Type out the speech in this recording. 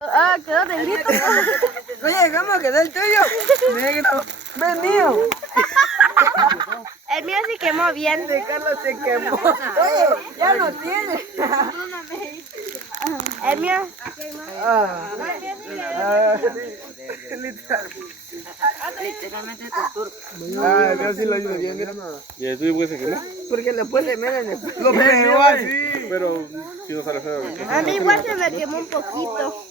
Ah, quedó negrito. Oye, ¿cómo quedó el tuyo? Negro. Vendido. El mío se quemó bien. De Carlos se quemó. Oye, ya no tiene. El mío. Literalmente te turco. Ah, casi lo hizo bien, mira. ¿Y el tuyo se quemó? Porque le puse menos en el... Lo pegó así. Pero si no sale feo. A mí igual se me quemó un poquito.